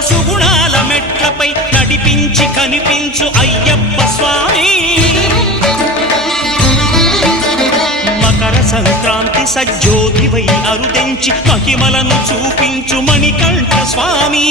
సుగుణాల మెట్లపై నడిపించి కనిపించు అయ్యప్ప స్వామి. మకర సంక్రాంతి సజ్జోతివై అరుదెంచి మహిమలను చూపించు మణికంఠ స్వామి.